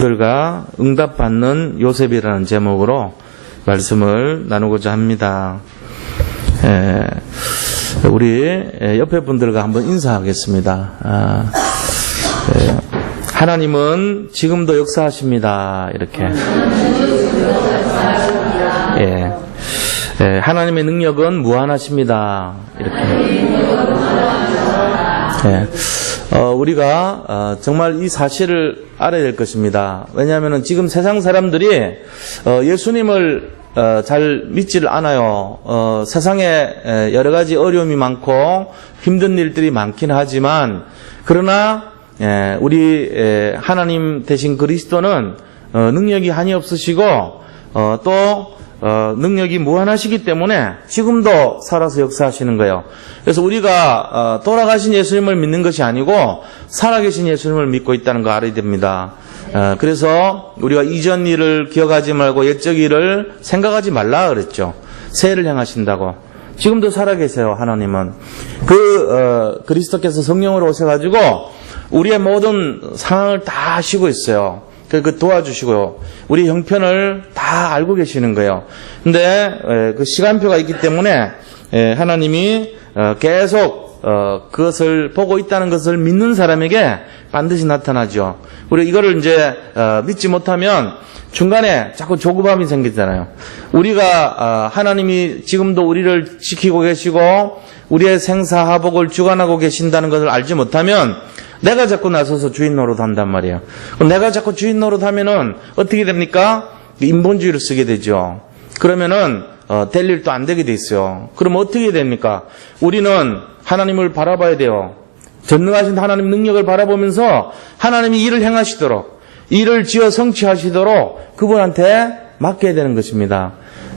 들과 응답받는 요셉이라는 제목으로 말씀을 나누고자 합니다. 우리 옆에 분들과 한번 인사하겠습니다. 하나님은 지금도 역사하십니다. 이렇게. 하나님의 능력은 무한하십니다. 이렇게. 우리가 정말 이 사실을 알아야 될 것입니다. 왜냐하면 지금 세상 사람들이 예수님을 잘 믿지를 않아요. 세상에 여러 가지 어려움이 많고 힘든 일들이 많긴 하지만 그러나 우리 하나님 되신 그리스도는 능력이 한이 없으시고 또 능력이 무한하시기 때문에 지금도 살아서 역사하시는 거예요. 그래서 우리가 돌아가신 예수님을 믿는 것이 아니고 살아계신 예수님을 믿고 있다는 거 알아야 됩니다. 그래서 우리가 이전 일을 기억하지 말고 옛적 일을 생각하지 말라 그랬죠. 새해를 향하신다고. 지금도 살아계세요. 하나님은. 그리스도께서 성령으로 오셔가지고 우리의 모든 상황을 다 아시고 있어요. 그 도와주시고요. 우리 형편을 다 알고 계시는 거예요. 근데 그 시간표가 있기 때문에 하나님이 계속 그것을 보고 있다는 것을 믿는 사람에게 반드시 나타나죠. 우리 이거를 이제 믿지 못하면 중간에 자꾸 조급함이 생기잖아요. 우리가 하나님이 지금도 우리를 지키고 계시고 우리의 생사하복을 주관하고 계신다는 것을 알지 못하면 내가 자꾸 나서서 주인 노릇한단 말이에요. 내가 자꾸 주인 노릇하면은 어떻게 됩니까? 인본주의를 쓰게 되죠. 그러면은 될 일도 안 되게 돼 있어요. 그럼 어떻게 됩니까? 우리는 하나님을 바라봐야 돼요. 전능하신 하나님 능력을 바라보면서 하나님이 일을 행하시도록 일을 지어 성취하시도록 그분한테 맡겨야 되는 것입니다.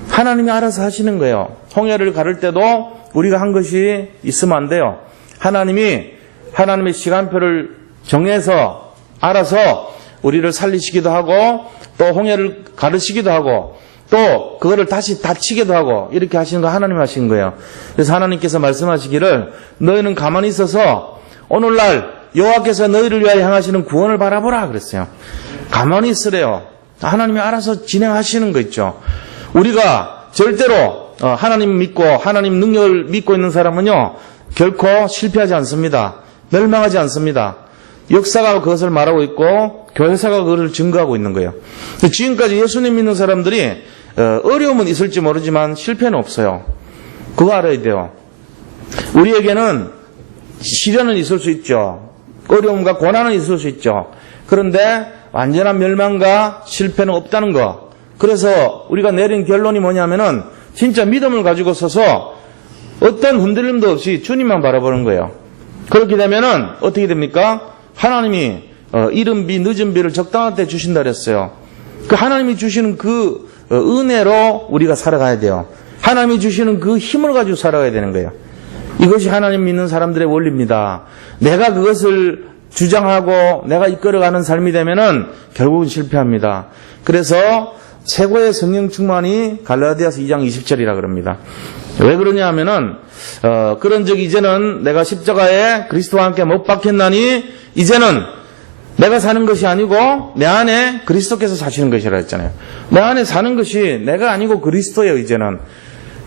하나님이 알아서 하시는 거예요. 홍해를 가를 때도 우리가 한 것이 있으면 안 돼요. 하나님의 시간표를 정해서 알아서 우리를 살리시기도 하고 또 홍해를 가르시기도 하고 또 그거를 다시 닫히기도 하고 이렇게 하시는 거 하나님이 하신 거예요. 그래서 하나님께서 말씀하시기를 너희는 가만히 있어서 오늘날 여호와께서 너희를 위하여 향하시는 구원을 바라보라 그랬어요. 가만히 있으래요. 하나님이 알아서 진행하시는 거 있죠. 우리가 절대로 하나님 믿고 하나님 능력을 믿고 있는 사람은요 결코 실패하지 않습니다. 멸망하지 않습니다. 역사가 그것을 말하고 있고 교회사가 그것을 증거하고 있는 거예요. 지금까지 예수님 믿는 사람들이 어려움은 있을지 모르지만 실패는 없어요. 그거 알아야 돼요. 우리에게는 시련은 있을 수 있죠. 어려움과 고난은 있을 수 있죠. 그런데 완전한 멸망과 실패는 없다는 거. 그래서 우리가 내린 결론이 뭐냐면은 진짜 믿음을 가지고 서서 어떤 흔들림도 없이 주님만 바라보는 거예요. 그렇게 되면은 어떻게 됩니까? 하나님이 이른 비 늦은 비를 적당한 때 주신다 그랬어요. 그 하나님이 주시는 그 은혜로 우리가 살아가야 돼요. 하나님이 주시는 그 힘을 가지고 살아가야 되는 거예요. 이것이 하나님 믿는 사람들의 원리입니다. 내가 그것을 주장하고 내가 이끌어가는 삶이 되면은 결국은 실패합니다. 그래서 최고의 성령 충만이 갈라디아서 2장 20절이라 그럽니다. 왜 그러냐 하면은 그런즉 이제는 내가 십자가에 그리스도와 함께 못 박혔나니 이제는 내가 사는 것이 아니고 내 안에 그리스도께서 사시는 것이라 했잖아요. 내 안에 사는 것이 내가 아니고 그리스도예요. 이제는.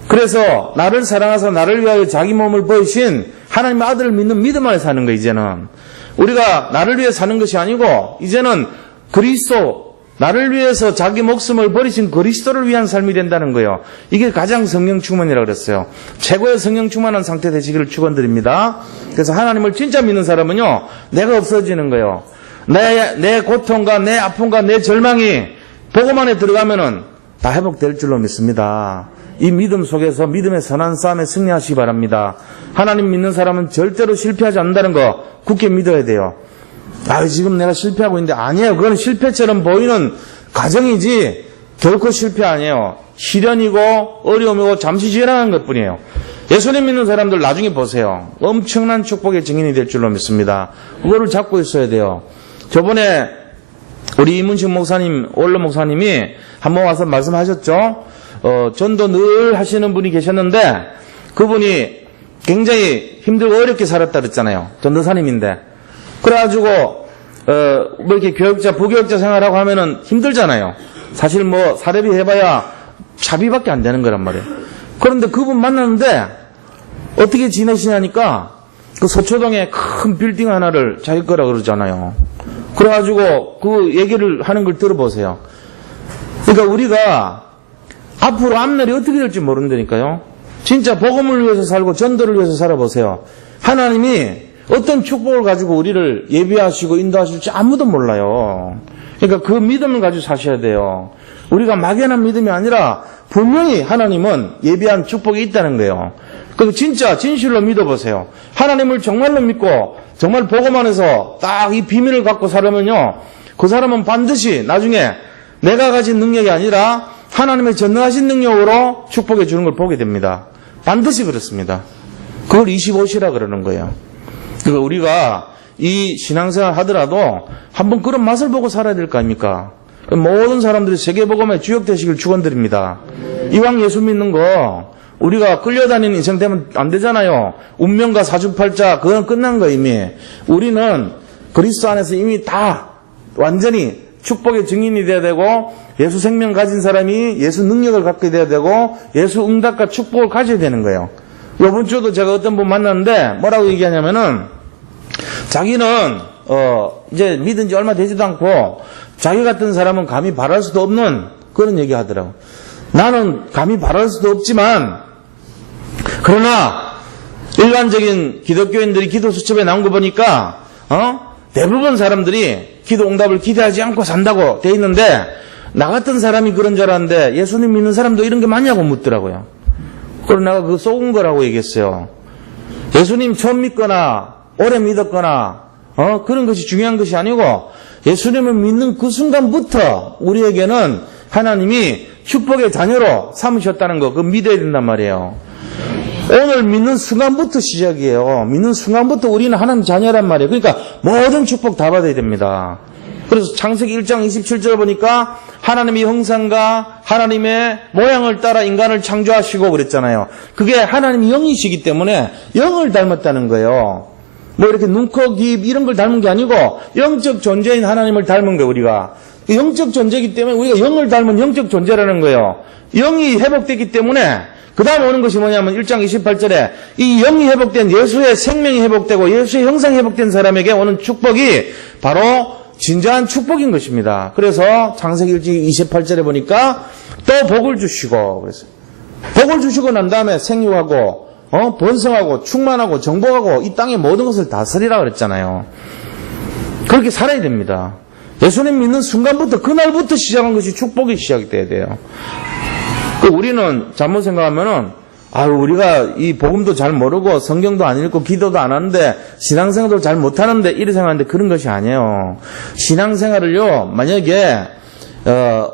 그래서 나를 사랑하사 나를 위하여 자기 몸을 버리신 하나님의 아들을 믿는 믿음 안에 사는 거예요. 이제는 우리가 나를 위해 사는 것이 아니고 이제는 그리스도 나를 위해서 자기 목숨을 버리신 그리스도를 위한 삶이 된다는 거예요. 이게 가장 성령 충만이라고 그랬어요. 최고의 성령 충만한 상태 되시기를 축원드립니다. 그래서 하나님을 진짜 믿는 사람은요, 내가 없어지는 거예요. 내 고통과 내 아픔과 내 절망이 복음안에 들어가면은 다 회복될 줄로 믿습니다. 이 믿음 속에서 믿음의 선한 싸움에 승리하시기 바랍니다. 하나님 믿는 사람은 절대로 실패하지 않는다는 거 굳게 믿어야 돼요. 지금 내가 실패하고 있는데 아니에요. 그건 실패처럼 보이는 과정이지 결코 실패 아니에요. 시련이고 어려움이고 잠시 지나간 것뿐이에요. 예수님 믿는 사람들 나중에 보세요. 엄청난 축복의 증인이 될 줄로 믿습니다. 그거를 잡고 있어야 돼요. 저번에 우리 이문식 목사님, 원로 목사님이 한번 와서 말씀하셨죠. 전도 늘 하시는 분이 계셨는데 그분이 굉장히 힘들고 어렵게 살았다 그랬잖아요. 전도사님인데. 그래가지고 뭐 이렇게 교역자, 부교역자 생활하고 하면은 힘들잖아요. 사실 뭐 사례비 해봐야 차비밖에 안 되는 거란 말이에요. 그런데 그분 만났는데 어떻게 지내시냐니까 그 서초동에 큰 빌딩 하나를 자기 거라 그러잖아요. 그래가지고 그 얘기를 하는 걸 들어보세요. 그러니까 우리가 앞으로 앞날이 어떻게 될지 모른다니까요. 진짜 복음을 위해서 살고 전도를 위해서 살아보세요. 하나님이 어떤 축복을 가지고 우리를 예비하시고 인도하실지 아무도 몰라요. 그러니까 그 믿음을 가지고 사셔야 돼요. 우리가 막연한 믿음이 아니라 분명히 하나님은 예비한 축복이 있다는 거예요. 그 진짜 진실로 믿어보세요. 하나님을 정말로 믿고 정말 복음 안에서 딱 이 비밀을 갖고 살면요, 그 사람은 반드시 나중에 내가 가진 능력이 아니라 하나님의 전능하신 능력으로 축복해 주는 걸 보게 됩니다. 반드시 그렇습니다. 그걸 25시라 그러는 거예요. 그러니까 우리가 이 신앙생활 하더라도 한번 그런 맛을 보고 살아야 될 거 아닙니까? 모든 사람들이 세계복음의 주역되시길 축원드립니다. 이왕 예수 믿는 거 우리가 끌려다니는 인생 되면 안 되잖아요. 운명과 사주팔자 그건 끝난 거 이미. 우리는 그리스도 안에서 이미 다 완전히 축복의 증인이 돼야 되고 예수 생명 가진 사람이 예수 능력을 갖게 돼야 되고 예수 응답과 축복을 가져야 되는 거예요. 이번 주도 제가 어떤 분 만났는데 뭐라고 얘기하냐면은 자기는 이제 믿은 지 얼마 되지도 않고 자기 같은 사람은 감히 바랄 수도 없는 그런 얘기 하더라고. 나는 감히 바랄 수도 없지만 그러나 일반적인 기독교인들이 기도 수첩에 나온 거 보니까 대부분 사람들이 기도 응답을 기대하지 않고 산다고 돼 있는데 나 같은 사람이 그런 줄 알았는데 예수님 믿는 사람도 이런 게 많냐고 묻더라고요. 그래서 내가 그거 속은 거라고 얘기했어요. 예수님 처음 믿거나 오래 믿었거나 그런 것이 중요한 것이 아니고 예수님을 믿는 그 순간부터 우리에게는 하나님이 축복의 자녀로 삼으셨다는 거 그거 믿어야 된단 말이에요. 오늘 믿는 순간부터 시작이에요. 믿는 순간부터 우리는 하나님 자녀란 말이에요. 그러니까 모든 축복 다 받아야 됩니다. 그래서 창세기 1장 27절 보니까 하나님의 형상과 하나님의 모양을 따라 인간을 창조하시고 그랬잖아요. 그게 하나님이 영이시기 때문에 영을 닮았다는 거예요. 뭐 이렇게 눈, 코, 귀 이런 걸 닮은 게 아니고 영적 존재인 하나님을 닮은 거예요. 우리가 영적 존재이기 때문에 우리가 영을 닮은 영적 존재라는 거예요. 영이 회복됐기 때문에 그 다음 오는 것이 뭐냐면 1장 28절에 이 영이 회복된 예수의 생명이 회복되고 예수의 형상이 회복된 사람에게 오는 축복이 바로 진정한 축복인 것입니다. 그래서 창세기 1장 28절에 보니까 또 복을 주시고 그래서 복을 주시고 난 다음에 생육하고 번성하고 충만하고 정복하고 이 땅의 모든 것을 다스리라 그랬잖아요. 그렇게 살아야 됩니다. 예수님 믿는 순간부터 그날부터 시작한 것이 축복이 시작이 돼야 돼요. 우리는 잘못 생각하면은 우리가 이 복음도 잘 모르고 성경도 안 읽고 기도도 안 하는데 신앙생활도 잘 못하는데 이렇게 생각하는데 그런 것이 아니에요. 신앙생활을요 만약에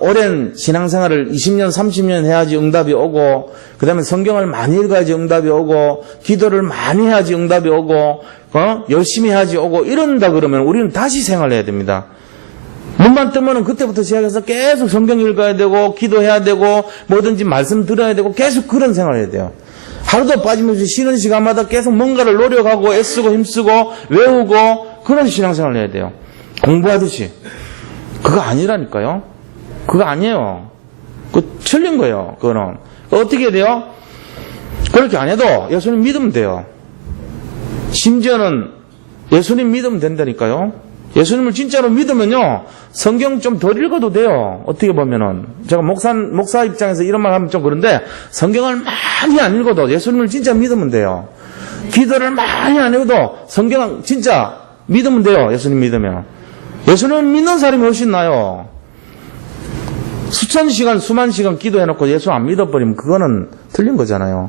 오랜 신앙생활을 20년 30년 해야지 응답이 오고 그 다음에 성경을 많이 읽어야지 응답이 오고 기도를 많이 해야지 응답이 오고 열심히 해야지 오고 이런다 그러면 우리는 다시 생활해야 됩니다. 눈만 뜨면은 그때부터 시작해서 계속 성경 읽어야 되고 기도해야 되고 뭐든지 말씀 들어야 되고 계속 그런 생활해야 돼요. 하루도 빠짐없이 쉬는 시간마다 계속 뭔가를 노력하고 애쓰고 힘쓰고 외우고 그런 신앙생활을 해야 돼요. 공부하듯이. 그거 아니라니까요. 그거 아니에요. 그거 틀린 거예요. 그거는. 어떻게 해야 돼요? 그렇게 안 해도 예수님 믿으면 돼요. 심지어는 예수님 믿으면 된다니까요. 예수님을 진짜로 믿으면요 성경 좀 덜 읽어도 돼요. 어떻게 보면은 제가 목사 입장에서 이런 말 하면 좀 그런데 성경을 많이 안 읽어도 예수님을 진짜 믿으면 돼요. 기도를 많이 안 해도 성경 진짜 믿으면 돼요. 예수님 믿으면. 예수님을 믿는 사람이 훨씬 나요. 수천 시간 수만 시간 기도해놓고 예수 안 믿어버리면 그거는 틀린 거잖아요.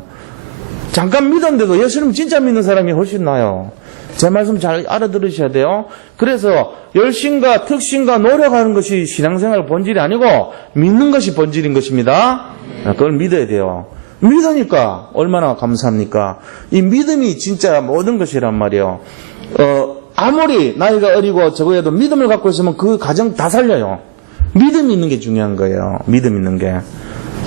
잠깐 믿었는데도 예수님 진짜 믿는 사람이 훨씬 나요. 제 말씀 잘 알아들으셔야 돼요. 그래서 열심과 특심과 노력하는 것이 신앙생활 본질이 아니고 믿는 것이 본질인 것입니다. 그걸 믿어야 돼요. 믿으니까 얼마나 감사합니까? 이 믿음이 진짜 모든 것이란 말이에요. 아무리 나이가 어리고 저거에도 믿음을 갖고 있으면 그 가정 다 살려요. 믿음 있는 게 중요한 거예요. 믿음 있는 게.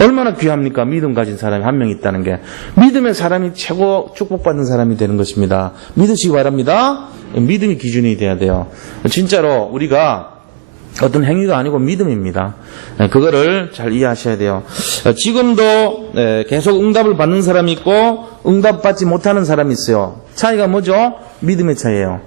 얼마나 귀합니까? 믿음 가진 사람이 한 명 있다는 게. 믿음의 사람이 최고 축복받는 사람이 되는 것입니다. 믿으시기 바랍니다. 믿음이 기준이 돼야 돼요. 진짜로 우리가 어떤 행위가 아니고 믿음입니다. 그거를 잘 이해하셔야 돼요. 지금도 계속 응답을 받는 사람이 있고 응답받지 못하는 사람이 있어요. 차이가 뭐죠? 믿음의 차이예요.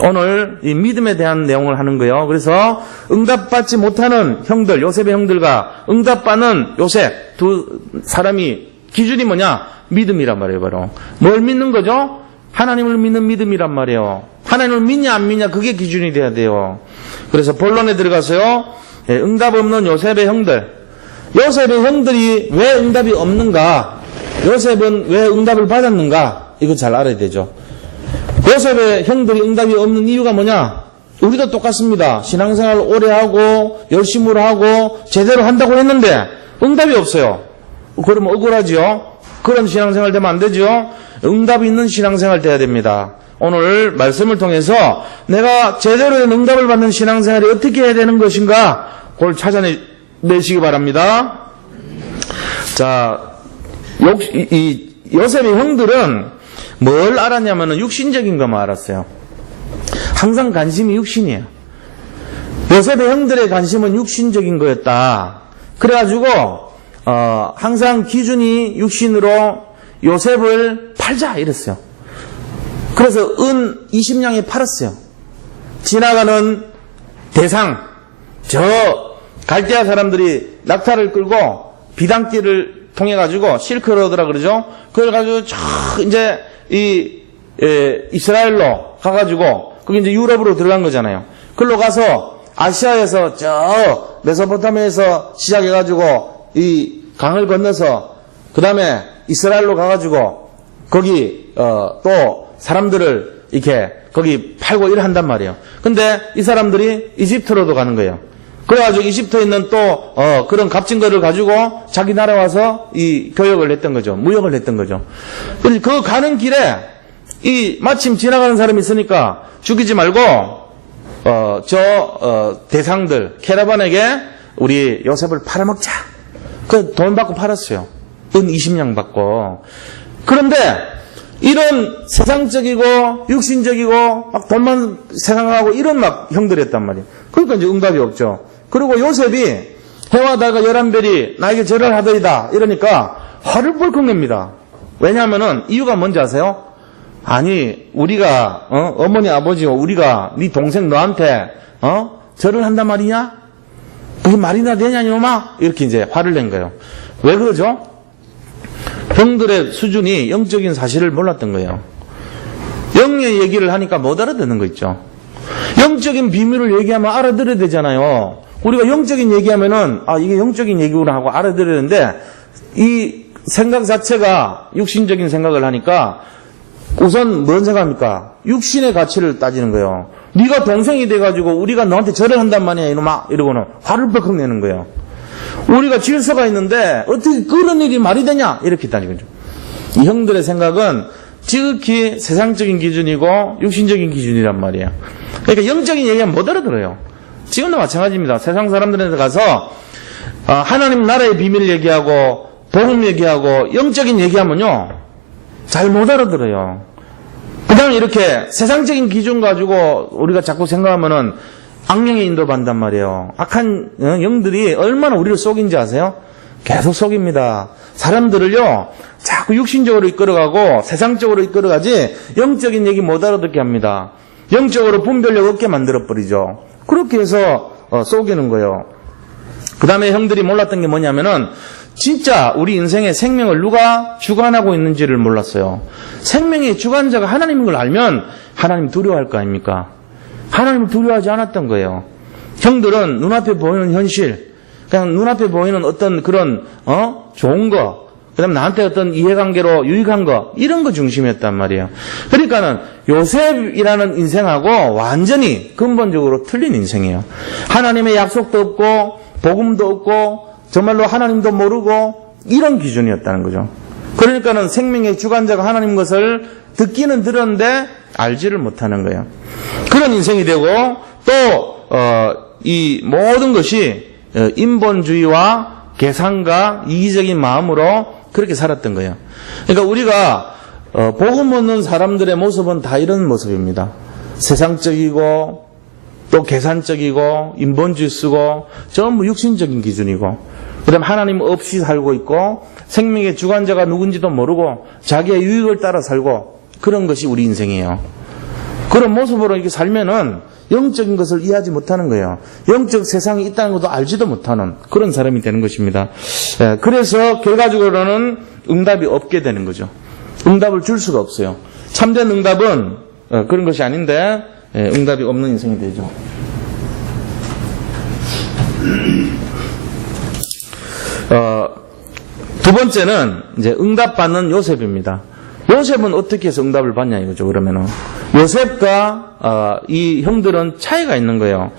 오늘 이 믿음에 대한 내용을 하는 거예요. 그래서 응답받지 못하는 형들, 요셉의 형들과 응답받는 요셉 두 사람이 기준이 뭐냐? 믿음이란 말이에요. 바로 뭘 믿는 거죠? 하나님을 믿는 믿음이란 말이에요. 하나님을 믿냐 안 믿냐 그게 기준이 돼야 돼요. 그래서 본론에 들어가서요. 응답 없는 요셉의 형들. 요셉의 형들이 왜 응답이 없는가? 요셉은 왜 응답을 받았는가? 이거 잘 알아야 되죠. 요셉의 형들이 응답이 없는 이유가 뭐냐? 우리도 똑같습니다. 신앙생활 오래 하고 열심으로 하고 제대로 한다고 했는데 응답이 없어요. 그러면 억울하지요? 그런 신앙생활 되면 안 되죠? 응답이 있는 신앙생활 돼야 됩니다. 오늘 말씀을 통해서 내가 제대로 된 응답을 받는 신앙생활이 어떻게 해야 되는 것인가 그걸 찾아내시기 바랍니다. 자, 요셉의 형들은 뭘 알았냐면은 육신적인 것만 알았어요. 항상 관심이 육신이에요. 요셉의 형들의 관심은 육신적인 거였다. 그래가지고 항상 기준이 육신으로 요셉을 팔자 이랬어요. 그래서 은 20냥에 팔았어요. 지나가는 대상, 저 갈대아 사람들이 낙타를 끌고 비단길을 통해 가지고 실크로드라 그러죠. 그걸 가지고 저 이제 이스라엘로 가가지고 거기 이제 유럽으로 들어간 거잖아요. 그걸로 가서 아시아에서 저 메소포타미아에서 시작해가지고 이 강을 건너서 그 다음에 이스라엘로 가가지고 거기 또 사람들을 이렇게 거기 팔고 일을 한단 말이에요. 근데 이 사람들이 이집트로도 가는 거예요. 그래가지고 이집트에 있는 또 그런 값진 거를 가지고 자기 나라 와서 이 교역을 했던 거죠. 무역을 했던 거죠. 그래서 그 가는 길에 이 마침 지나가는 사람이 있으니까 죽이지 말고 대상들 캐러반에게 우리 요셉을 팔아먹자. 그 돈 받고 팔았어요. 은 20냥 받고. 그런데 이런 세상적이고 육신적이고 막 돈만 생각하고 이런 막 형들이었단 말이에요. 그러니까 이제 응답이 없죠. 그리고 요셉이 해와 달과 11별이 나에게 절을 하더이다 이러니까 화를 벌컥 냅니다. 왜냐하면은 이유가 뭔지 아세요? 아니 우리가 어머니 아버지 우리가 네 동생 너한테 절을 한단 말이냐? 그게 말이나 되냐 이놈아? 이렇게 이제 화를 낸 거예요. 왜 그러죠? 형들의 수준이 영적인 사실을 몰랐던 거예요. 영의 얘기를 하니까 못 알아듣는 거 있죠. 영적인 비밀을 얘기하면 알아들어야 되잖아요. 우리가 영적인 얘기하면은 이게 영적인 얘기구나 하고 알아들었는데 이 생각 자체가 육신적인 생각을 하니까 우선 뭔 생각합니까? 육신의 가치를 따지는 거예요. 네가 동생이 돼가지고 우리가 너한테 절을 한단 말이야 이놈아 이러고는 화를 벌컥 내는 거예요. 우리가 질서가 있는데 어떻게 그런 일이 말이 되냐 이렇게 따지는 거죠. 이 형들의 생각은 지극히 세상적인 기준이고 육신적인 기준이란 말이에요. 그러니까 영적인 얘기하면 못 알아들어요. 지금도 마찬가지입니다. 세상 사람들한테 가서 하나님 나라의 비밀 얘기하고 복음 얘기하고 영적인 얘기하면요 잘 못 알아들어요. 그 다음에 이렇게 세상적인 기준 가지고 우리가 자꾸 생각하면은 악령에 인도받는단 말이에요. 악한 영들이 얼마나 우리를 속인지 아세요? 계속 속입니다. 사람들을요 자꾸 육신적으로 이끌어가고 세상적으로 이끌어가지 영적인 얘기 못 알아듣게 합니다. 영적으로 분별력 없게 만들어버리죠. 그렇게 해서 속이는 거예요. 그 다음에 형들이 몰랐던 게 뭐냐면은 진짜 우리 인생의 생명을 누가 주관하고 있는지를 몰랐어요. 생명의 주관자가 하나님인 걸 알면 하나님 두려워할 거 아닙니까? 하나님을 두려워하지 않았던 거예요. 형들은 눈앞에 보이는 현실, 그냥 눈앞에 보이는 어떤 그런 좋은 거, 그다음 나한테 어떤 이해관계로 유익한 거 이런 거 중심이었단 말이에요. 그러니까는 요셉이라는 인생하고 완전히 근본적으로 틀린 인생이에요. 하나님의 약속도 없고 복음도 없고 정말로 하나님도 모르고 이런 기준이었다는 거죠. 그러니까는 생명의 주관자가 하나님 것을 듣기는 들었는데 알지를 못하는 거예요. 그런 인생이 되고 또 이 모든 것이 인본주의와 계산과 이기적인 마음으로 그렇게 살았던 거예요. 그러니까 우리가 복음 없는 사람들의 모습은 다 이런 모습입니다. 세상적이고 또 계산적이고 인본주의 쓰고 전부 육신적인 기준이고 그다음에 하나님 없이 살고 있고 생명의 주관자가 누군지도 모르고 자기의 유익을 따라 살고 그런 것이 우리 인생이에요. 그런 모습으로 이렇게 살면은 영적인 것을 이해하지 못하는 거예요. 영적 세상이 있다는 것도 알지도 못하는 그런 사람이 되는 것입니다. 그래서 결과적으로는 응답이 없게 되는 거죠. 응답을 줄 수가 없어요. 참된 응답은 그런 것이 아닌데 응답이 없는 인생이 되죠. 두 번째는 이제 응답받는 요셉입니다. 요셉은 어떻게 해서 응답을 받냐 이거죠. 그러면은 요셉과 이 형들은 차이가 있는 거예요.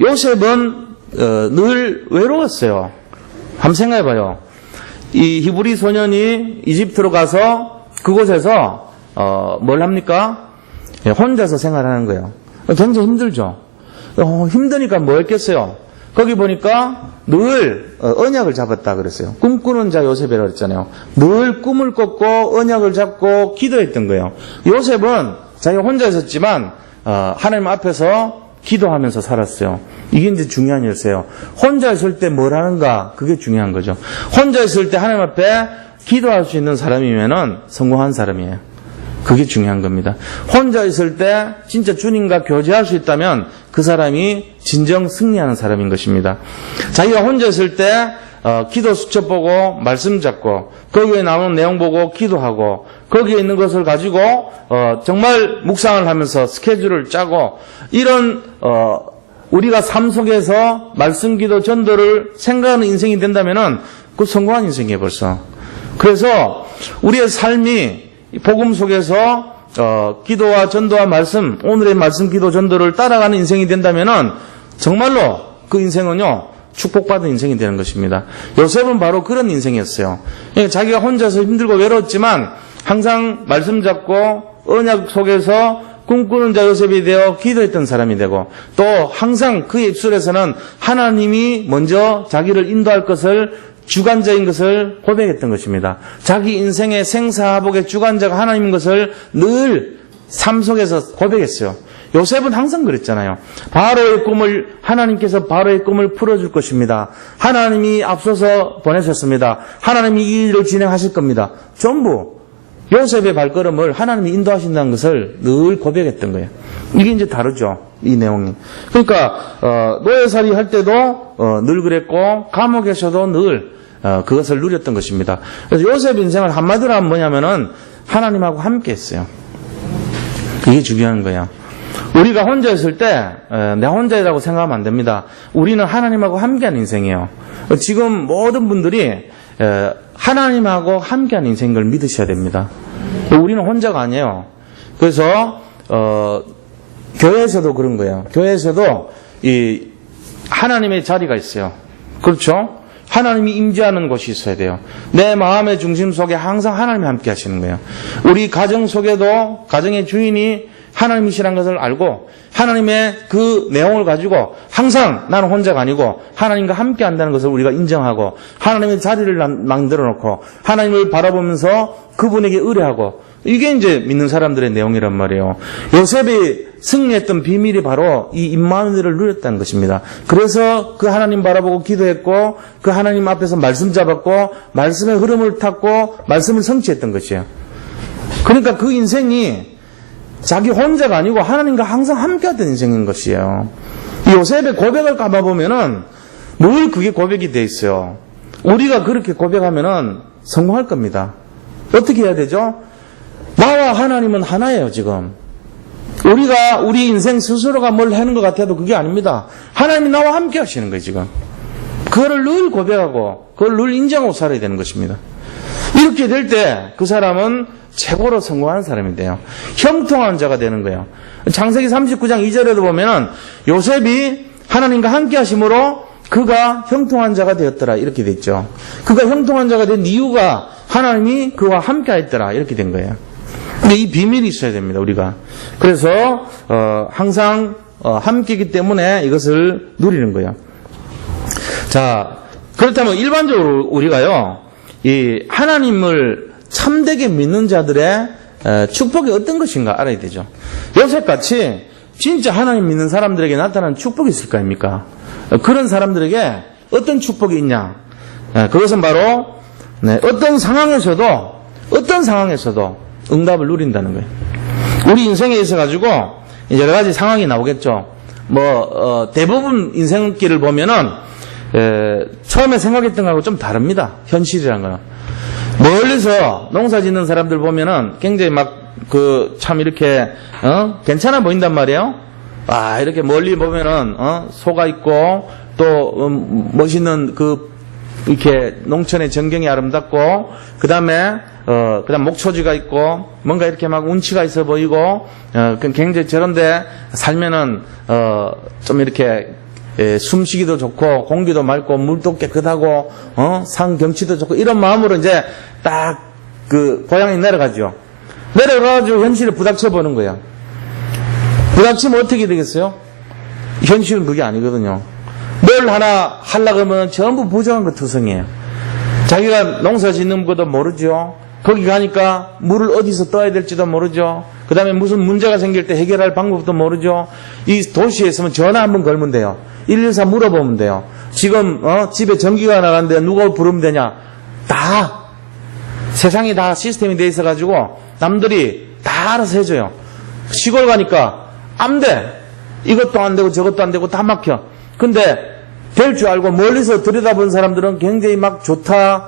요셉은 늘 외로웠어요. 한번 생각해봐요. 이 히브리 소년이 이집트로 가서 그곳에서 뭘 합니까? 혼자서 생활하는 거예요. 굉장히 힘들죠. 힘드니까 뭐 했겠어요? 거기 보니까 늘 언약을 잡았다 그랬어요. 꿈꾸는 자 요셉이라고 그랬잖아요. 늘 꿈을 꿨고 언약을 잡고 기도했던 거예요. 요셉은 자기가 혼자 있었지만 하나님 앞에서 기도하면서 살았어요. 이게 이제 중요한 일이었어요. 혼자 있을 때 뭘 하는가 그게 중요한 거죠. 혼자 있을 때 하나님 앞에 기도할 수 있는 사람이면은 성공한 사람이에요. 그게 중요한 겁니다. 혼자 있을 때 진짜 주님과 교제할 수 있다면 그 사람이 진정 승리하는 사람인 것입니다. 자기가 혼자 있을 때 기도 수첩 보고 말씀 잡고 거기에 나오는 내용 보고 기도하고 거기에 있는 것을 가지고 정말 묵상을 하면서 스케줄을 짜고 이런 우리가 삶 속에서 말씀 기도 전도를 생각하는 인생이 된다면은 그 성공한 인생이에요 벌써. 그래서 우리의 삶이 복음 속에서 기도와 전도와 말씀, 오늘의 말씀 기도 전도를 따라가는 인생이 된다면은 정말로 그 인생은요 축복받은 인생이 되는 것입니다. 요셉은 바로 그런 인생이었어요. 자기가 혼자서 힘들고 외로웠지만 항상 말씀 잡고 언약 속에서 꿈꾸는 자 요셉이 되어 기도했던 사람이 되고 또 항상 그의 입술에서는 하나님이 먼저 자기를 인도할 것을 주관자인 것을 고백했던 것입니다. 자기 인생의 생사화복의 주관자가 하나님인 것을 늘 삶 속에서 고백했어요. 요셉은 항상 그랬잖아요. 바로의 꿈을 하나님께서 바로의 꿈을 풀어줄 것입니다. 하나님이 앞서서 보내셨습니다. 하나님이 이 일을 진행하실 겁니다. 전부 요셉의 발걸음을 하나님이 인도하신다는 것을 늘 고백했던 거예요. 이게 이제 다르죠. 이 내용이. 그러니까 노예살이 할 때도 늘 그랬고 감옥에서도 늘 그것을 누렸던 것입니다. 그래서 요셉 인생을 한마디로 하면 뭐냐면은 하나님하고 함께 했어요. 그게 중요한 거예요. 우리가 혼자 있을 때 내가 혼자라고 생각하면 안 됩니다. 우리는 하나님하고 함께한 인생이에요. 지금 모든 분들이 하나님하고 함께한 인생인 걸 믿으셔야 됩니다. 우리는 혼자가 아니에요. 그래서 교회에서도 그런 거예요. 교회에서도 이 하나님의 자리가 있어요. 그렇죠? 하나님이 임재하는 곳이 있어야 돼요. 내 마음의 중심 속에 항상 하나님이 함께 하시는 거예요. 우리 가정 속에도 가정의 주인이 하나님이시라는 것을 알고 하나님의 그 내용을 가지고 항상 나는 혼자가 아니고 하나님과 함께 한다는 것을 우리가 인정하고 하나님의 자리를 만들어 놓고 하나님을 바라보면서 그분에게 의뢰하고 이게 이제 믿는 사람들의 내용이란 말이에요. 요셉이 승리했던 비밀이 바로 이 임마누엘을 누렸다는 것입니다. 그래서 그 하나님 바라보고 기도했고 그 하나님 앞에서 말씀 잡았고 말씀의 흐름을 탔고 말씀을 성취했던 것이에요. 그러니까 그 인생이 자기 혼자가 아니고 하나님과 항상 함께하던 인생인 것이에요. 이 요셉의 고백을 까봐보면은 늘 그게 고백이 돼 있어요. 우리가 그렇게 고백하면은 성공할 겁니다. 어떻게 해야 되죠? 나와 하나님은 하나예요, 지금. 우리가 우리 인생 스스로가 뭘 하는 것 같아도 그게 아닙니다. 하나님이 나와 함께 하시는 거예요, 지금. 그거를 늘 고백하고 그걸 늘 인정하고 살아야 되는 것입니다. 이렇게 될 때 그 사람은 최고로 성공하는 사람이 돼요. 형통한 자가 되는 거예요. 창세기 39장 2절에도 보면은 요셉이 하나님과 함께 하심으로 그가 형통한 자가 되었더라 이렇게 돼 있죠. 그가 형통한 자가 된 이유가 하나님이 그와 함께 했더라 이렇게 된 거예요. 근데 이 비밀이 있어야 됩니다, 우리가. 그래서 항상 함께이기 때문에 이것을 누리는 거예요. 자, 그렇다면 일반적으로 우리가요, 이 하나님을 참되게 믿는 자들의 축복이 어떤 것인가 알아야 되죠. 요셉같이 진짜 하나님 믿는 사람들에게 나타나는 축복이 있을 거 아닙니까? 그런 사람들에게 어떤 축복이 있냐? 그것은 바로 어떤 상황에서도 응답을 누린다는 거예요. 우리 인생에 있어가지고 여러 가지 상황이 나오겠죠. 대부분 인생길을 보면은 처음에 생각했던 거하고 좀 다릅니다. 현실이란 거는. 멀리서 농사 짓는 사람들 보면은 굉장히 참 이렇게, 괜찮아 보인단 말이에요. 이렇게 멀리 보면은, 소가 있고, 또, 멋있는 이렇게 농촌의 전경이 아름답고, 그 다음에 목초지가 있고, 뭔가 이렇게 운치가 있어 보이고, 굉장히 저런데 살면은, 좀 이렇게, 숨쉬기도 좋고, 공기도 맑고, 물도 깨끗하고, 산 경치도 좋고, 이런 마음으로 이제 딱 고향에 내려가죠. 내려가가지고 현실을 부닥쳐 보는 거야. 부닥치면 어떻게 되겠어요? 현실은 그게 아니거든요. 뭘 하나 하려고 하면 전부 부정한 거 투성이에요. 자기가 농사 짓는 것도 모르죠. 거기 가니까 물을 어디서 떠야 될지도 모르죠. 그 다음에 무슨 문제가 생길 때 해결할 방법도 모르죠. 이 도시에 있으면 전화 한번 걸면 돼요. 114 물어보면 돼요. 지금 집에 전기가 나갔는데 누가 부르면 되냐. 다 세상이 다 시스템이 돼 있어가지고 남들이 다 알아서 해줘요. 시골 가니까 안 돼. 이것도 안 되고 저것도 안 되고 다 막혀. 근데 될 줄 알고 멀리서 들여다본 사람들은 굉장히 좋다,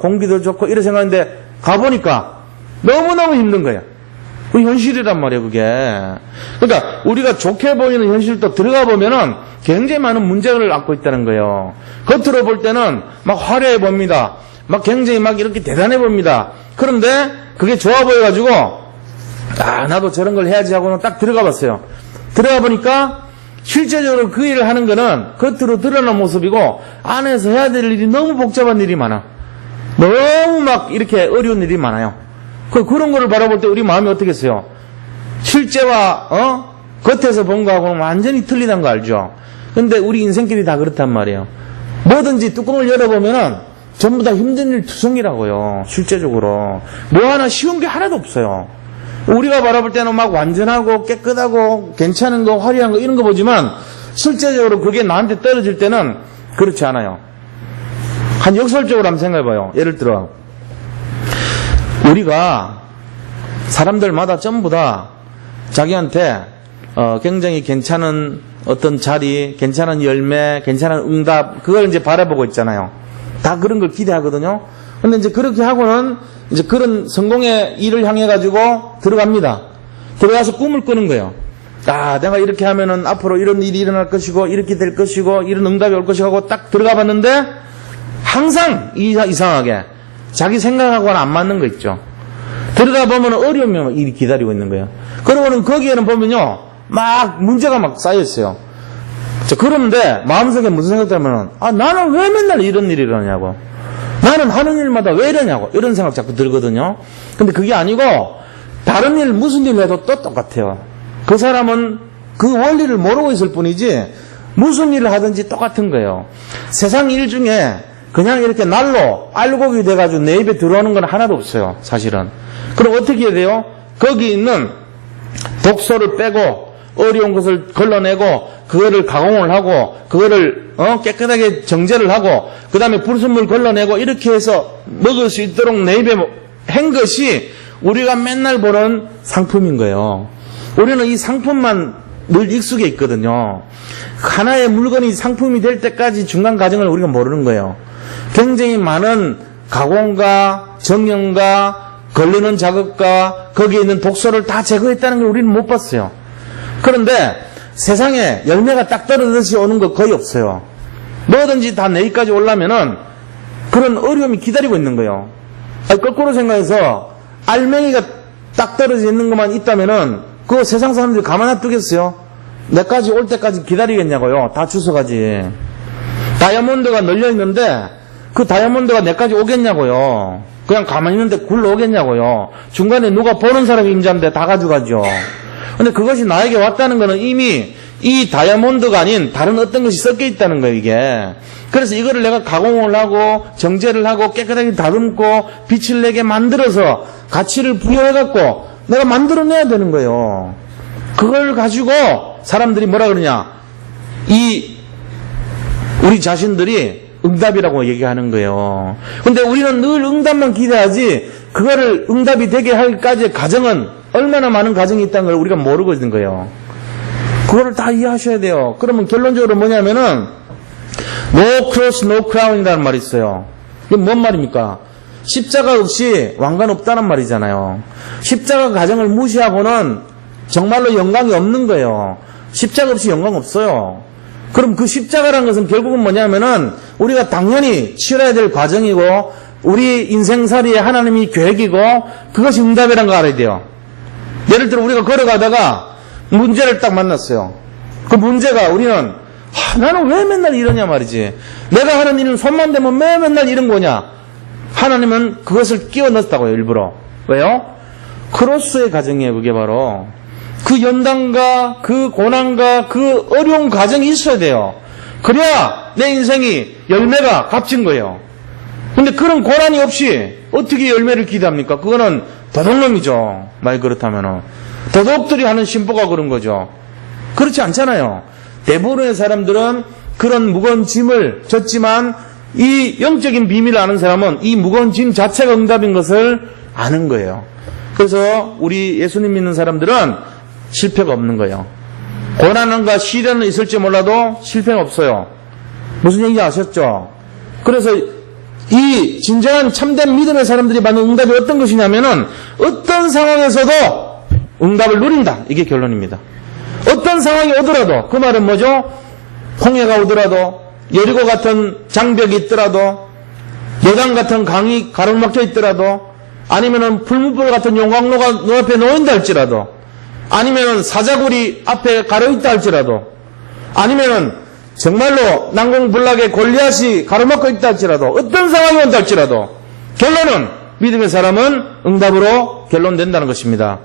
공기도 좋고 이런 생각인데 가보니까 너무너무 힘든 거야. 그 현실이란 말이에요, 그게. 그러니까 우리가 좋게 보이는 현실도 들어가 보면은 굉장히 많은 문제를 안고 있다는 거예요. 겉으로 볼 때는 화려해 봅니다. 굉장히 이렇게 대단해 봅니다. 그런데 그게 좋아 보여가지고 나도 저런 걸 해야지 하고는 딱 들어가 봤어요. 들어가 보니까 실제적으로 그 일을 하는 거는 겉으로 드러난 모습이고 안에서 해야 될 일이 너무 복잡한 일이 많아. 너무 이렇게 어려운 일이 많아요. 그런 거를 바라볼 때 우리 마음이 어떻겠어요? 실제와 겉에서 본 거하고는 완전히 틀리다는 거 알죠? 근데 우리 인생길이 다 그렇단 말이에요. 뭐든지 뚜껑을 열어보면은 전부 다 힘든 일 투성이라고요. 실제적으로 뭐 하나 쉬운 게 하나도 없어요. 우리가 바라볼 때는 완전하고 깨끗하고 괜찮은 거 화려한 거 이런 거 보지만 실제적으로 그게 나한테 떨어질 때는 그렇지 않아요. 한 역설적으로 한번 생각해봐요. 예를 들어 우리가 사람들마다 전부 다 자기한테 굉장히 괜찮은 어떤 자리, 괜찮은 열매, 괜찮은 응답 그걸 이제 바라보고 있잖아요. 다 그런 걸 기대하거든요. 근데 이제 그렇게 하고는 이제 그런 성공의 일을 향해 가지고 들어갑니다. 들어가서 꿈을 꾸는 거예요. 내가 이렇게 하면은 앞으로 이런 일이 일어날 것이고 이렇게 될 것이고 이런 응답이 올 것이고 하고 딱 들어가 봤는데 항상 이상하게 자기 생각하고는 안 맞는 거 있죠. 들어가 보면 어려움이 일이 기다리고 있는 거예요. 그러고는 거기에는 보면요 문제가 쌓여 있어요. 그런데 마음속에 무슨 생각 들면은 나는 왜 맨날 이런 일이 일어나냐고, 나는 하는 일마다 왜 이러냐고 이런 생각 자꾸 들거든요. 근데 그게 아니고 다른 일 무슨 일 해도 또 똑같아요. 그 사람은 그 원리를 모르고 있을 뿐이지 무슨 일을 하든지 똑같은 거예요. 세상 일 중에 그냥 이렇게 날로 알곡이 돼가지고 내 입에 들어오는 건 하나도 없어요, 사실은. 그럼 어떻게 해야 돼요? 거기 있는 독소를 빼고 어려운 것을 걸러내고 그거를 가공을 하고 그거를 깨끗하게 정제를 하고 그 다음에 불순물 걸러내고 이렇게 해서 먹을 수 있도록 내 입에 한 것이 우리가 맨날 보는 상품인 거예요. 우리는 이 상품만 늘 익숙해 있거든요. 하나의 물건이 상품이 될 때까지 중간 과정을 우리가 모르는 거예요. 굉장히 많은 가공과 정형과 걸르는 작업과 거기에 있는 독소를 다 제거했다는 걸 우리는 못 봤어요. 그런데 세상에 열매가 딱 떨어지듯이 오는 거 거의 없어요. 뭐든지 다 내 입까지 오려면은 그런 어려움이 기다리고 있는 거예요. 거꾸로 생각해서 알맹이가 딱 떨어져 있는 것만 있다면은 그거 세상 사람들이 가만 놔두겠어요? 내까지 올 때까지 기다리겠냐고요. 다 주워가지. 다이아몬드가 널려 있는데 그 다이아몬드가 내까지 오겠냐고요. 그냥 가만히 있는데 굴러오겠냐고요. 중간에 누가 보는 사람이 임자인데 다 가져가죠. 근데 그것이 나에게 왔다는 것은 이미 이 다이아몬드가 아닌 다른 어떤 것이 섞여 있다는 거예요, 이게. 그래서 이거를 내가 가공을 하고 정제를 하고 깨끗하게 다듬고 빛을 내게 만들어서 가치를 부여해갖고 내가 만들어내야 되는 거예요. 그걸 가지고 사람들이 뭐라 그러냐, 우리 자신들이 응답이라고 얘기하는 거예요. 근데 우리는 늘 응답만 기대하지 그거를 응답이 되게 할까지의 과정은 얼마나 많은 과정이 있다는 걸 우리가 모르고 있는 거예요. 그거를 다 이해하셔야 돼요. 그러면 결론적으로 뭐냐면은 No cross, no crown이라는 말이 있어요. 이게 뭔 말입니까? 십자가 없이 왕관 없다는 말이잖아요. 십자가 과정을 무시하고는 정말로 영광이 없는 거예요. 십자가 없이 영광 없어요. 그럼 그 십자가라는 것은 결국은 뭐냐면은 우리가 당연히 치러야 될 과정이고 우리 인생살이의 하나님이 계획이고 그것이 응답이라는 거 알아야 돼요. 예를 들어 우리가 걸어가다가 문제를 딱 만났어요. 그 문제가 우리는 나는 왜 맨날 이러냐 말이지. 내가 하는 일은 손만 대면 왜 맨날 이런 거냐. 하나님은 그것을 끼워 넣었다고요, 일부러. 왜요? 크로스의 과정이에요, 그게 바로. 그 연단과 그 고난과 그 어려운 과정이 있어야 돼요. 그래야 내 인생이 열매가 값진 거예요. 근데 그런 고난이 없이 어떻게 열매를 기대합니까? 그거는 도둑놈이죠. 말 그렇다면은. 도둑들이 하는 심보가 그런 거죠. 그렇지 않잖아요. 대부분의 사람들은 그런 무거운 짐을 졌지만 이 영적인 비밀을 아는 사람은 이 무거운 짐 자체가 응답인 것을 아는 거예요. 그래서 우리 예수님 믿는 사람들은 실패가 없는 거예요. 고난과 시련은 있을지 몰라도 실패는 없어요. 무슨 얘기인지 아셨죠? 그래서 이 진정한 참된 믿음의 사람들이 받는 응답이 어떤 것이냐면은 어떤 상황에서도 응답을 누린다. 이게 결론입니다. 어떤 상황이 오더라도, 그 말은 뭐죠? 홍해가 오더라도, 여리고 같은 장벽이 있더라도, 요단 같은 강이 가로막혀 있더라도, 아니면은 풀무불 같은 용광로가 눈앞에 놓인다 할지라도, 아니면은 사자굴이 앞에 가려있다 할지라도, 아니면은 정말로 난공불락의 골리앗이 가로막혀 있다 할지라도, 어떤 상황이 온다 할지라도, 결론은 믿음의 사람은 응답으로 결론된다는 것입니다.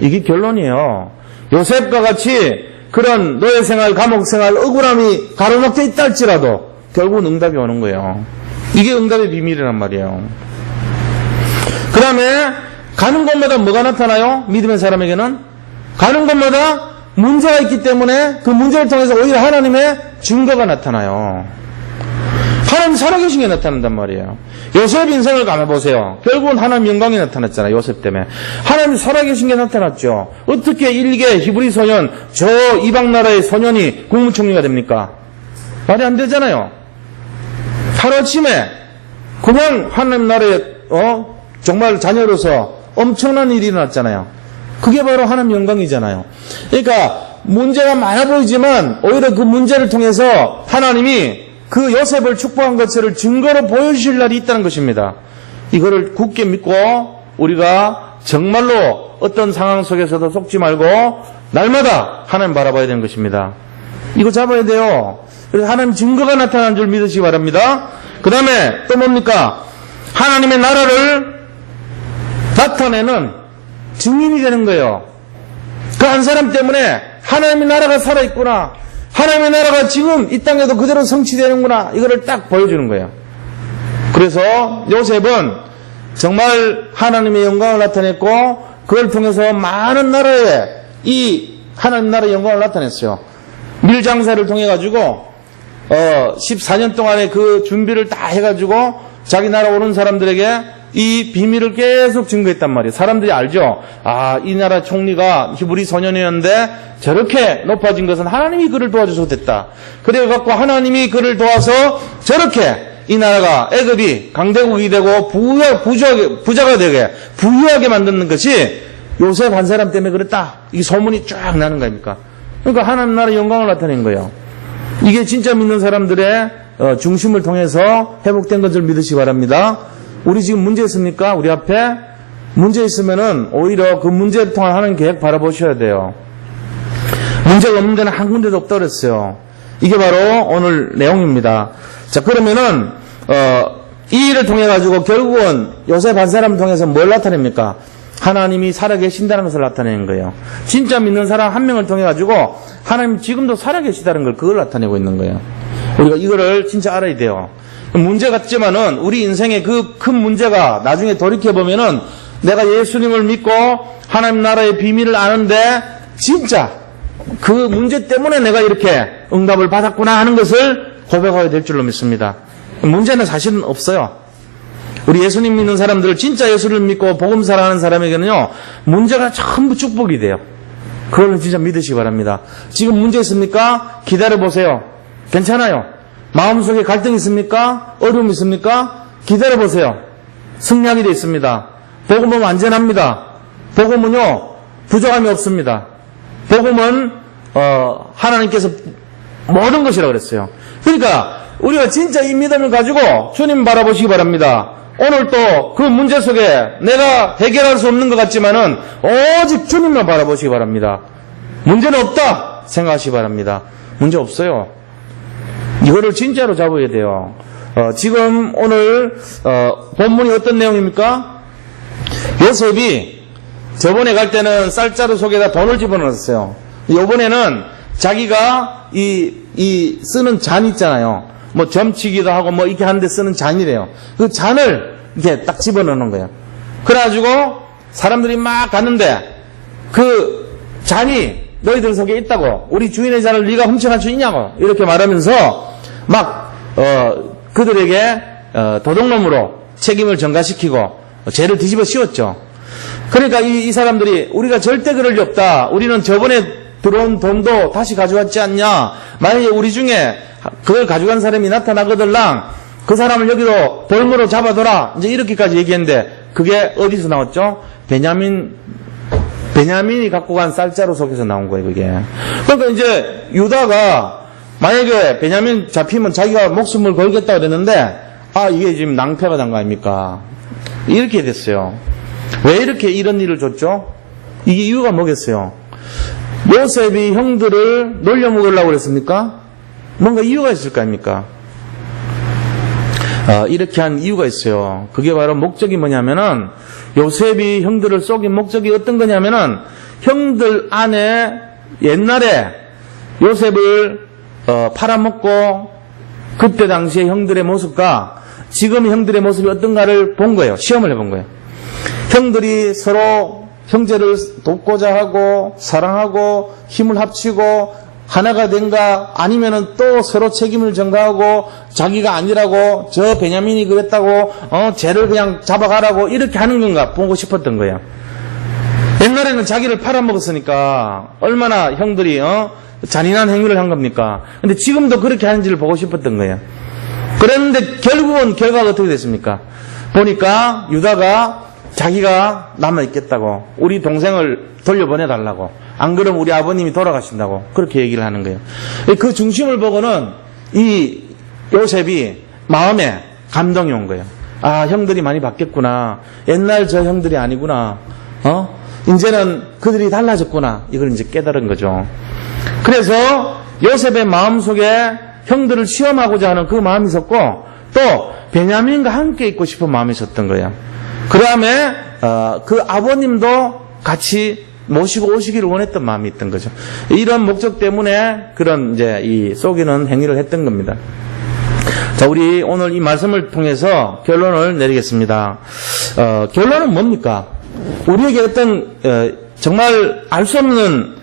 이게 결론이에요. 요셉과 같이 그런 노예생활, 감옥생활, 억울함이 가로막혀 있다 할지라도 결국은 응답이 오는 거예요. 이게 응답의 비밀이란 말이에요. 그 다음에 가는 곳마다 뭐가 나타나요? 믿음의 사람에게는 가는 곳마다 문제가 있기 때문에 그 문제를 통해서 오히려 하나님의 증거가 나타나요. 하나님 살아계신 게 나타난단 말이에요. 요셉 인생을 감아보세요. 결국은 하나님 영광이 나타났잖아요. 요셉 때문에. 하나님 살아계신 게 나타났죠. 어떻게 일개 히브리 소년, 저 이방 나라의 소년이 국무총리가 됩니까? 말이 안 되잖아요. 하루아침에 그냥 하나님 나라의 정말 자녀로서 엄청난 일이 일어났잖아요. 그게 바로 하나님 영광이잖아요. 그러니까 문제가 많아 보이지만 오히려 그 문제를 통해서 하나님이 그 요셉을 축복한 것을 증거로 보여주실 날이 있다는 것입니다. 이거를 굳게 믿고 우리가 정말로 어떤 상황 속에서도 속지 말고 날마다 하나님 바라봐야 되는 것입니다. 이거 잡아야 돼요. 그래서 하나님 증거가 나타나는 줄 믿으시기 바랍니다. 그 다음에 또 뭡니까? 하나님의 나라를 나타내는 증인이 되는 거예요. 그 한 사람 때문에 하나님의 나라가 살아있구나. 하나님의 나라가 지금 이 땅에도 그대로 성취되는구나. 이거를 딱 보여주는 거예요. 그래서 요셉은 정말 하나님의 영광을 나타냈고 그걸 통해서 많은 나라에 이 하나님 나라의 영광을 나타냈어요. 밀장사를 통해 가지고 14년 동안의 그 준비를 다 해가지고 자기 나라 오는 사람들에게 이 비밀을 계속 증거했단 말이에요. 사람들이 알죠. 이 나라 총리가 히브리 소년이었는데 저렇게 높아진 것은 하나님이 그를 도와줘서 됐다. 그래갖고 하나님이 그를 도와서 저렇게 이 나라가 애굽이 강대국이 되고 부자가 되게 부유하게 만드는 것이 요셉 한 사람 때문에 그랬다. 이게 소문이 쫙 나는 거 아닙니까? 그러니까 하나님 나라의 영광을 나타낸 거예요. 이게 진짜 믿는 사람들의 중심을 통해서 회복된 것을 믿으시기 바랍니다. 우리 지금 문제 있습니까? 우리 앞에 문제 있으면은 오히려 그 문제를 통한 하나님 계획 바라보셔야 돼요. 문제가 없는 데는 한 군데도 없다고 그랬어요. 이게 바로 오늘 내용입니다. 자, 그러면은 이 일을 통해 가지고 결국은 요셉 한 사람을 통해서 뭘 나타냅니까? 하나님이 살아계신다는 것을 나타내는 거예요. 진짜 믿는 사람 한 명을 통해 가지고 하나님 지금도 살아계시다는 걸 그걸 나타내고 있는 거예요. 우리가 이거를 진짜 알아야 돼요. 문제 같지만은 우리 인생의 그 큰 문제가 나중에 돌이켜보면은 내가 예수님을 믿고 하나님 나라의 비밀을 아는데 진짜 그 문제 때문에 내가 이렇게 응답을 받았구나 하는 것을 고백하게 될 줄로 믿습니다. 문제는 사실은 없어요. 우리 예수님 믿는 사람들, 진짜 예수를 믿고 복음사를 하는 사람에게는요, 문제가 전부 축복이 돼요. 그걸 진짜 믿으시기 바랍니다. 지금 문제 있습니까? 기다려보세요. 괜찮아요. 마음속에 갈등이 있습니까? 어려움이 있습니까? 기다려보세요. 승리하게 되어 있습니다. 복음은 완전합니다. 복음은요, 부족함이 없습니다. 복음은 하나님께서 모든 것이라고 그랬어요. 그러니까 우리가 진짜 이 믿음을 가지고 주님 바라보시기 바랍니다. 오늘 또 그 문제 속에 내가 해결할 수 없는 것 같지만은 오직 주님만 바라보시기 바랍니다. 문제는 없다 생각하시기 바랍니다. 문제 없어요. 이거를 진짜로 잡아야 돼요. 지금 오늘 본문이 어떤 내용입니까? 요셉이 저번에 갈 때는 쌀자루 속에다 돈을 집어넣었어요. 이번에는 자기가 이 쓰는 잔 있잖아요. 뭐 점치기도 하고 뭐 이렇게 하는데 쓰는 잔이래요. 그 잔을 이렇게 딱 집어넣는 거예요. 그래가지고 사람들이 막 갔는데 그 잔이 너희들 속에 있다고, 우리 주인의 잔을 네가 훔쳐갈 수 있냐고 이렇게 말하면서 막 그들에게 도둑놈으로 책임을 전가시키고 죄를 뒤집어 씌웠죠. 그러니까 이 사람들이 우리가 절대 그럴 리 없다. 우리는 저번에 들어온 돈도 다시 가져왔지 않냐. 만약에 우리 중에 그걸 가져간 사람이 나타나거들랑 그 사람을 여기로 볼모로 잡아둬라. 이제 이렇게까지 얘기했는데 그게 어디서 나왔죠? 베냐민이 갖고 간 쌀자루 속에서 나온 거예요, 그게. 그러니까 이제 유다가 만약에 베냐민 잡히면 자기가 목숨을 걸겠다고 그랬는데 이게 지금 낭패가 난 거 아닙니까? 이렇게 됐어요. 왜 이렇게 이런 일을 줬죠? 이게 이유가 뭐겠어요? 요셉이 형들을 놀려먹으려고 그랬습니까? 뭔가 이유가 있을 거 아닙니까? 이렇게 한 이유가 있어요. 그게 바로 목적이 뭐냐면은 요셉이 형들을 속인 목적이 어떤 거냐면은 형들 안에 옛날에 요셉을 팔아먹고 그때 당시에 형들의 모습과 지금 형들의 모습이 어떤가를 본 거예요. 시험을 해본 거예요. 형들이 서로 형제를 돕고자 하고 사랑하고 힘을 합치고 하나가 된가, 아니면은 또 서로 책임을 전가하고 자기가 아니라고 저 베냐민이 그랬다고 쟤를 그냥 잡아가라고 이렇게 하는 건가 보고 싶었던 거예요. 옛날에는 자기를 팔아먹었으니까 얼마나 형들이 잔인한 행위를 한 겁니까? 근데 지금도 그렇게 하는지를 보고 싶었던 거예요. 그랬는데 결국은 결과가 어떻게 됐습니까? 보니까 유다가 자기가 남아있겠다고, 우리 동생을 돌려보내달라고, 안 그러면 우리 아버님이 돌아가신다고 그렇게 얘기를 하는 거예요. 그 중심을 보고는 이 요셉이 마음에 감동이 온 거예요. 형들이 많이 바뀌었구나. 옛날 저 형들이 아니구나. 이제는 그들이 달라졌구나. 이걸 이제 깨달은 거죠. 그래서 요셉의 마음속에 형들을 시험하고자 하는 그 마음이 있었고, 또 베냐민과 함께 있고 싶은 마음이 있었던 거예요. 그 다음에 그 아버님도 같이 모시고 오시기를 원했던 마음이 있던 거죠. 이런 목적 때문에 그런 이제 이 속이는 행위를 했던 겁니다. 자, 우리 오늘 이 말씀을 통해서 결론을 내리겠습니다. 결론은 뭡니까? 우리에게 어떤 정말 알 수 없는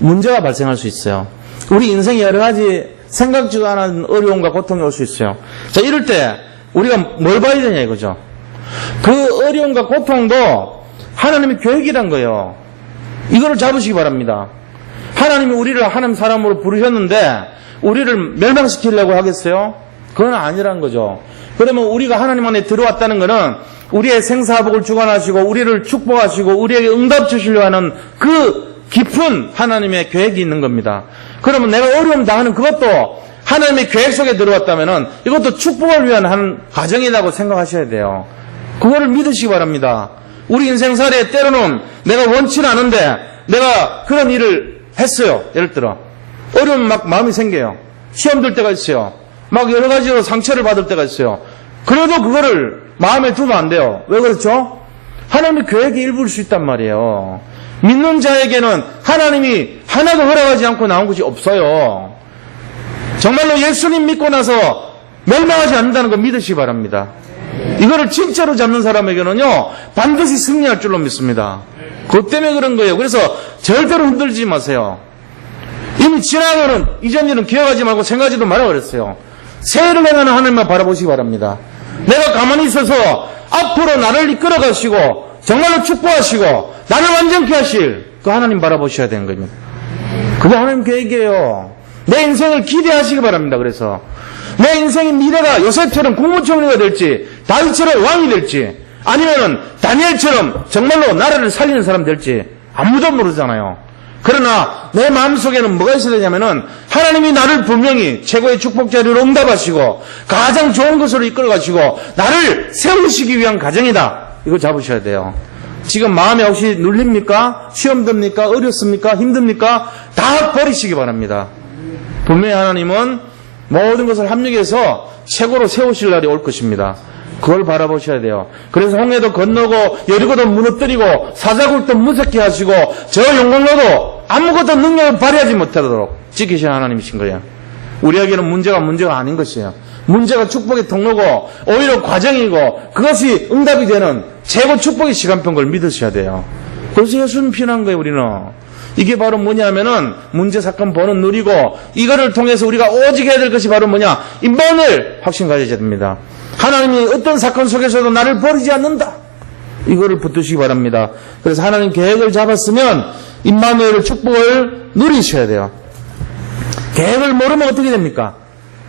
문제가 발생할 수 있어요. 우리 인생에 여러 가지 생각지도 않은 어려움과 고통이 올 수 있어요. 자, 이럴 때 우리가 뭘 봐야 되냐 이거죠. 그 어려움과 고통도 하나님의 계획이란 거예요. 이거를 잡으시기 바랍니다. 하나님이 우리를 하나님 사람으로 부르셨는데 우리를 멸망시키려고 하겠어요? 그건 아니란 거죠. 그러면 우리가 하나님 안에 들어왔다는 것은 우리의 생사복을 주관하시고 우리를 축복하시고 우리에게 응답 주시려고 하는 그 깊은 하나님의 계획이 있는 겁니다. 그러면 내가 어려움 당하는 그것도 하나님의 계획 속에 들어왔다면 이것도 축복을 위한 한 과정이라고 생각하셔야 돼요. 그거를 믿으시기 바랍니다. 우리 인생살이에 때로는 내가 원치는 않은데 내가 그런 일을 했어요. 예를 들어 어려움 막 마음이 생겨요. 시험 들 때가 있어요. 막 여러 가지로 상처를 받을 때가 있어요. 그래도 그거를 마음에 두면 안 돼요. 왜 그렇죠? 하나님이 계획의 일부일 수 있단 말이에요. 믿는 자에게는 하나님이 하나도 허락하지 않고 나온 것이 없어요. 정말로 예수님 믿고 나서 멸망하지 않는다는 거 믿으시기 바랍니다. 이거를 진짜로 잡는 사람에게는요, 반드시 승리할 줄로 믿습니다. 그것 때문에 그런 거예요. 그래서 절대로 흔들지 마세요. 이미 지난 거는, 이전 일은 기억하지 말고 생각하지도 말라 그랬어요. 새해를 행하는 하나님만 바라보시기 바랍니다. 내가 가만히 있어서 앞으로 나를 이끌어 가시고 정말로 축복하시고 나를 완전케 하실 그 하나님 바라보셔야 되는 겁니다. 그게 하나님 계획이에요. 내 인생을 기대하시기 바랍니다. 그래서 내 인생의 미래가 요셉처럼 국무총리가 될지 다윗처럼 왕이 될지 아니면은 다니엘처럼 정말로 나라를 살리는 사람 될지 아무도 모르잖아요. 그러나 내 마음속에는 뭐가 있어야 되냐면은 하나님이 나를 분명히 최고의 축복자리로 응답하시고 가장 좋은 것으로 이끌어가시고 나를 세우시기 위한 가정이다. 이거 잡으셔야 돼요. 지금 마음에 혹시 눌립니까? 시험 듭니까? 어렵습니까? 힘듭니까? 다 버리시기 바랍니다. 분명히 하나님은 모든 것을 합력해서 최고로 세우실 날이 올 것입니다. 그걸 바라보셔야 돼요. 그래서 홍해도 건너고 여리고도 무너뜨리고 사자굴도 무섭게 하시고 저 용광로도 아무것도 능력을 발휘하지 못하도록 지키시는 하나님이신 거예요. 우리에게는 문제가 아닌 것이에요. 문제가 축복의 통로고 오히려 과정이고 그것이 응답이 되는 최고 축복의 시간표인 걸 믿으셔야 돼요. 그래서 예수님 피난 거예요. 우리는 이게 바로 뭐냐면은 문제 사건 번호 누리고 이거를 통해서 우리가 오직 해야 될 것이 바로 뭐냐, 임마누엘 확신 가져야 됩니다. 하나님이 어떤 사건 속에서도 나를 버리지 않는다. 이거를 붙드시기 바랍니다. 그래서 하나님 계획을 잡았으면 임마누엘의 축복을 누리셔야 돼요. 계획을 모르면 어떻게 됩니까?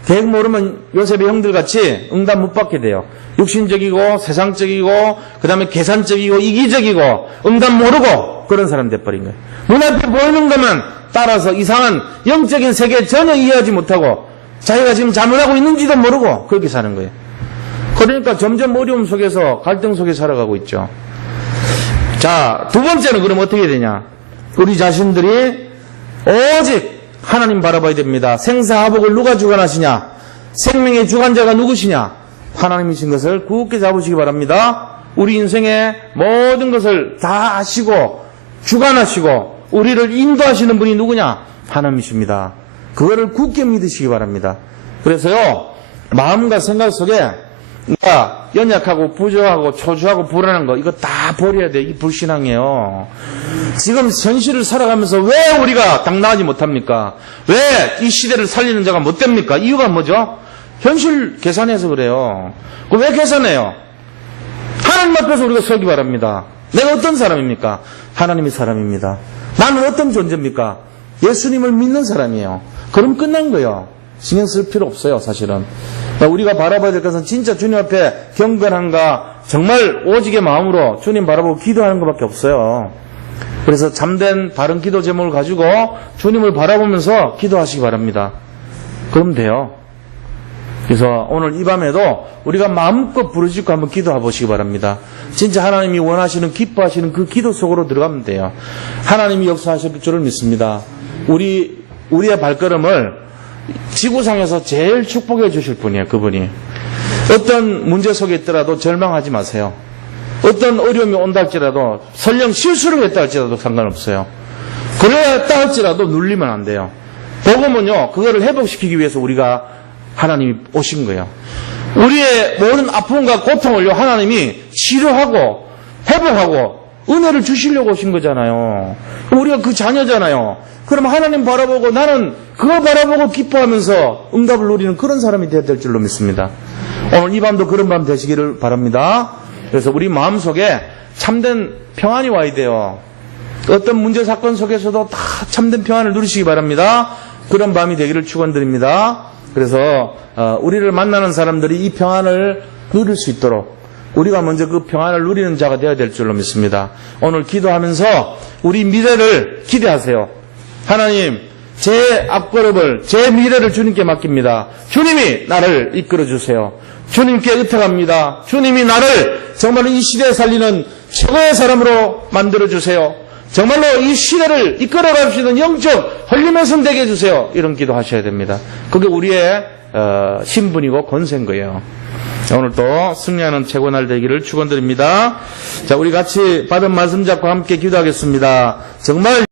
계획 모르면 요셉의 형들같이 응답 못 받게 돼요. 육신적이고 세상적이고 그 다음에 계산적이고 이기적이고 응답 모르고 그런 사람 돼버린 거예요. 눈앞에 보이는 것만 따라서 이상한 영적인 세계 전혀 이해하지 못하고 자기가 지금 잘못하고 있는지도 모르고 그렇게 사는 거예요. 그러니까 점점 어려움 속에서 갈등 속에 살아가고 있죠. 자, 두 번째는 그럼 어떻게 되냐? 우리 자신들이 오직 하나님 바라봐야 됩니다. 생사화복을 누가 주관하시냐? 생명의 주관자가 누구시냐? 하나님이신 것을 굳게 잡으시기 바랍니다. 우리 인생의 모든 것을 다 아시고 주관하시고 우리를 인도하시는 분이 누구냐? 하나님이십니다. 그거를 굳게 믿으시기 바랍니다. 그래서요, 마음과 생각 속에 내가 연약하고 부족하고 초조하고 불안한 거 이거 다 버려야 돼. 이게 불신앙이에요. 지금 현실을 살아가면서 왜 우리가 당당하지 못합니까? 왜 이 시대를 살리는 자가 못 됩니까? 이유가 뭐죠? 현실 계산해서 그래요. 왜 계산해요? 하나님 앞에서 우리가 서기 바랍니다. 내가 어떤 사람입니까? 하나님의 사람입니다. 나는 어떤 존재입니까? 예수님을 믿는 사람이에요. 그럼 끝난 거예요. 신경 쓸 필요 없어요, 사실은. 우리가 바라봐야 될 것은 진짜 주님 앞에 경건함과 정말 오직의 마음으로 주님 바라보고 기도하는 것밖에 없어요. 그래서 참된 바른 기도 제목을 가지고 주님을 바라보면서 기도하시기 바랍니다. 그럼 돼요. 그래서 오늘 이 밤에도 우리가 마음껏 부르짖고 한번 기도해 보시기 바랍니다. 진짜 하나님이 원하시는 기뻐하시는 그 기도 속으로 들어가면 돼요. 하나님이 역사하실 줄을 믿습니다. 우리의 발걸음을 지구상에서 제일 축복해 주실 분이에요. 그분이. 어떤 문제 속에 있더라도 절망하지 마세요. 어떤 어려움이 온다 할지라도 설령 실수를 했다 할지라도 상관없어요. 그랬다 할지라도 눌리면 안 돼요. 복음은요, 그거를 회복시키기 위해서 우리가 하나님이 오신 거예요. 우리의 모든 아픔과 고통을요, 하나님이 치료하고 회복하고 은혜를 주시려고 오신 거잖아요. 우리가 그 자녀잖아요. 그럼 하나님 바라보고 나는 그거 바라보고 기뻐하면서 응답을 누리는 그런 사람이 되어야 될 줄로 믿습니다. 오늘 이 밤도 그런 밤 되시기를 바랍니다. 그래서 우리 마음속에 참된 평안이 와야 돼요. 어떤 문제 사건 속에서도 다 참된 평안을 누리시기 바랍니다. 그런 밤이 되기를 축원드립니다. 그래서 우리를 만나는 사람들이 이 평안을 누릴 수 있도록 우리가 먼저 그 평안을 누리는 자가 되어야 될 줄로 믿습니다. 오늘 기도하면서 우리 미래를 기대하세요. 하나님, 제 앞걸음을, 제 미래를 주님께 맡깁니다. 주님이 나를 이끌어 주세요. 주님께 의탁합니다. 주님이 나를 정말로 이 시대에 살리는 최고의 사람으로 만들어 주세요. 정말로 이 시대를 이끌어 갈 수 있는 영적 헐림의 손 되게 해주세요. 이런 기도 하셔야 됩니다. 그게 우리의 신분이고 권세인 거예요. 오늘도 승리하는 최고 날 되기를 축원드립니다. 자, 우리 같이 받은 말씀 잡고 함께 기도하겠습니다. 정말